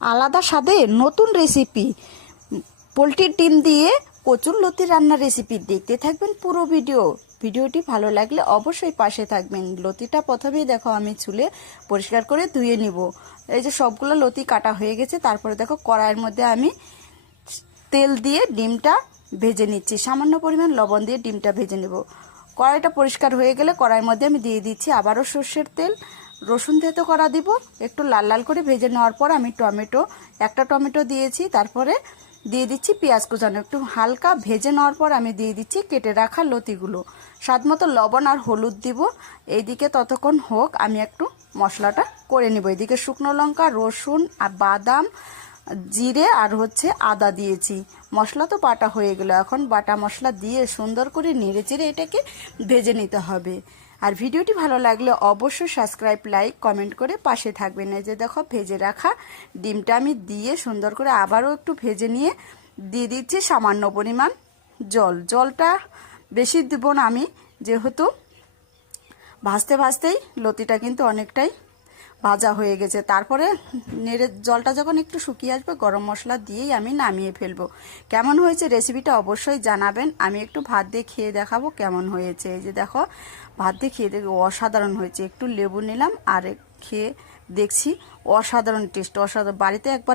আলাদা স্বাদে নতুন রেসিপি পোলট্রির ডিম দিয়ে কচুরলতি রান্নার রেসিপি দেখতে থাকবেন পুরো ভিডিওটি ভালো লাগলে অবশ্যই পাশে থাকবেন। লতিটা প্রথমেই দেখো আমি ছুলে পরিষ্কার করে ধুয়ে নিব। এই যে সবগুলো লতি কাটা হয়ে গেছে। তারপরে দেখো কড়াইয়ের মধ্যে আমি তেল দিয়ে ডিমটা ভেজে নিচ্ছি, সামান্য পরিমাণ লবণ দিয়ে ডিমটা ভেজে নেব। কড়াইটা পরিষ্কার হয়ে গেলে কড়াইয়ের মধ্যে আমি দিয়ে দিচ্ছি আবারও সর্ষের তেল, রসুন থেতো করা দিব। একটু লাল লাল করে ভেজে নেওয়ার পর আমি একটা টমেটো দিয়েছি। তারপরে দিয়ে দিচ্ছি পেঁয়াজ কুচানো। একটু হালকা ভেজে নেওয়ার পর আমি দিয়ে দিচ্ছি কেটে রাখা লতিগুলো। স্বাদ মতো লবণ আর হলুদ দিব। এইদিকে ততক্ষণ হোক, আমি একটু মশলাটা করে নিব। এদিকে শুকনো লঙ্কা, রসুন আর বাদাম, জিরে আর আদা দিয়েছি। মশলা তো বাটা হয়ে গেল। এখন বাটা মশলা দিয়ে সুন্দর করে নেড়েচেড়ে এটাকে ভেজে নিতে হবে। আর ভিডিওটি ভালো লাগলে অবশ্যই সাবস্ক্রাইব, লাইক, কমেন্ট করে পাশে থাকবেন। এই যে দেখো ভেজে রাখা ডিমটা আমি দিয়ে সুন্দর করে আবারও একটু ভেজে নিয়ে দিয়ে দিচ্ছি সামান্য পরিমাণ জলটা বেশি দিব না আমি, যেহেতু ভাজতে ভাজতেই লতিটা কিন্তু অনেকটাই ভাজা হয়ে গেছে। তারপরে জলটা যখন একটু শুকিয়ে আসবে গরম মশলা দিয়েই আমি নামিয়ে ফেলবো। কেমন হয়েছে রেসিপিটা অবশ্যই জানাবেন। আমি একটু ভাত দিয়ে খেয়ে দেখাবো কেমন হয়েছে। এই যে দেখো ভাত দিয়ে খেয়ে দেখো অসাধারণ হয়েছে। একটু লেবু নিলাম আর খেয়ে দেখছি, অসাধারণ টেস্ট, অসাধারণ। বাড়িতে একবার